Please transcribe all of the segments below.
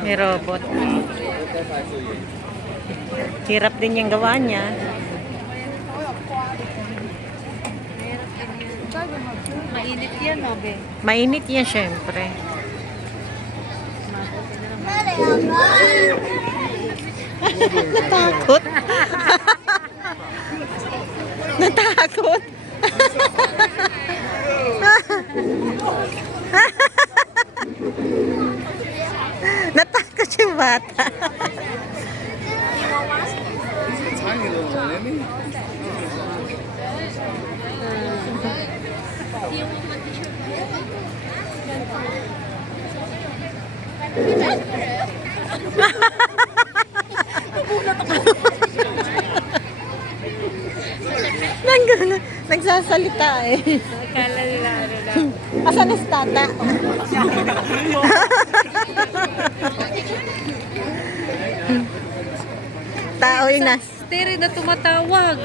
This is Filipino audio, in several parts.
May robot. Hirap din yung gawa niya. Mainit yan, no, be? Mainit yan, syempre. Natakot. Natakot. Natakot yung bata. Nagsasalita eh. Akala nila, ano lang. Asan na si tata? Tao yung nas. Tere na tumatawag.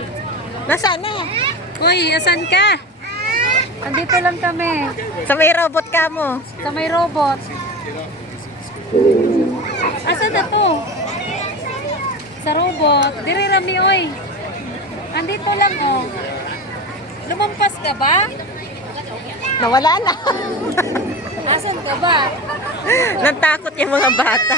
Nasaan na? Hoy, asan ka? Andito lang kami. Sa may robot ka mo. Sa may robot. Asan na to? Sa robot. Dire rami, oy. Andito lang, oh. Lumampas ka ba? Nawala na. Asan ka ba? Natakot yung mga bata.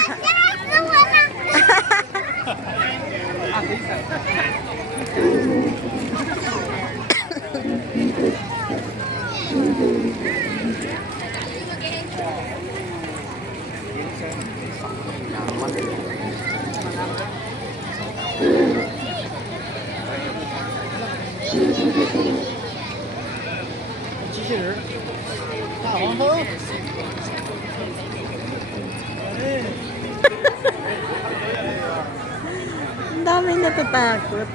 Ang dami natatakot.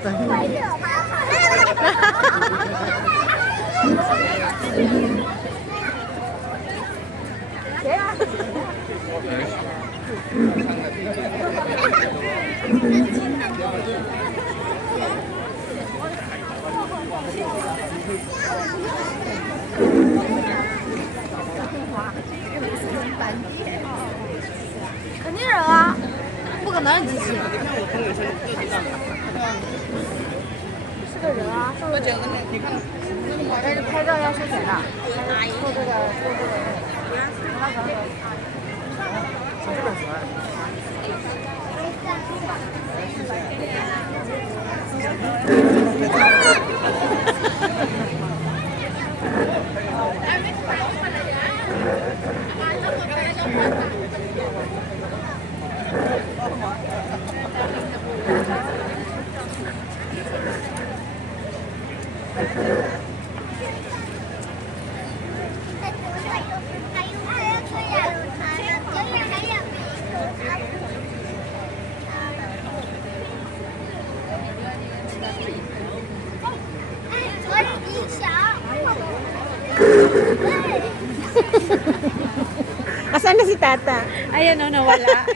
Asan na si tata? Ayan, oh, nawala.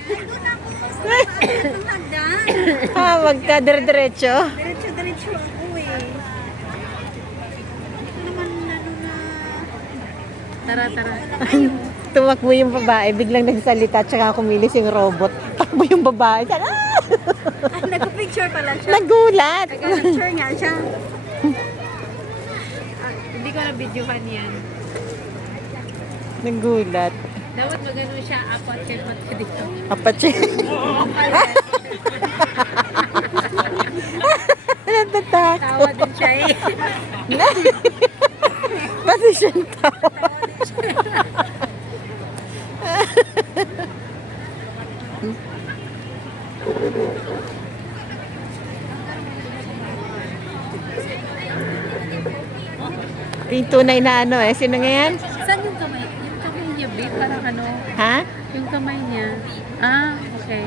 Ah, magka-diretso. Diretso ako, eh. Naman, ano na. Tara. Tumakbo yung babae, biglang nagsalita, tsaka kumilis yung robot. Takbo yung babae. Ah! Nag-picture pala siya. Nagulat. Nag-picture nga siya. Hindi ko na-videohan yan. Nagulat. Dapat magano siya, apat ka dito. Apache. Natatakot. Tawa din siya eh. Pati siyang tawa. Yung tunay na ano eh. Sino nga yan? Saan yung kamay? Yung kamay niya, babe? Parang ano? Ha? Yung kamay niya. Ah, okay.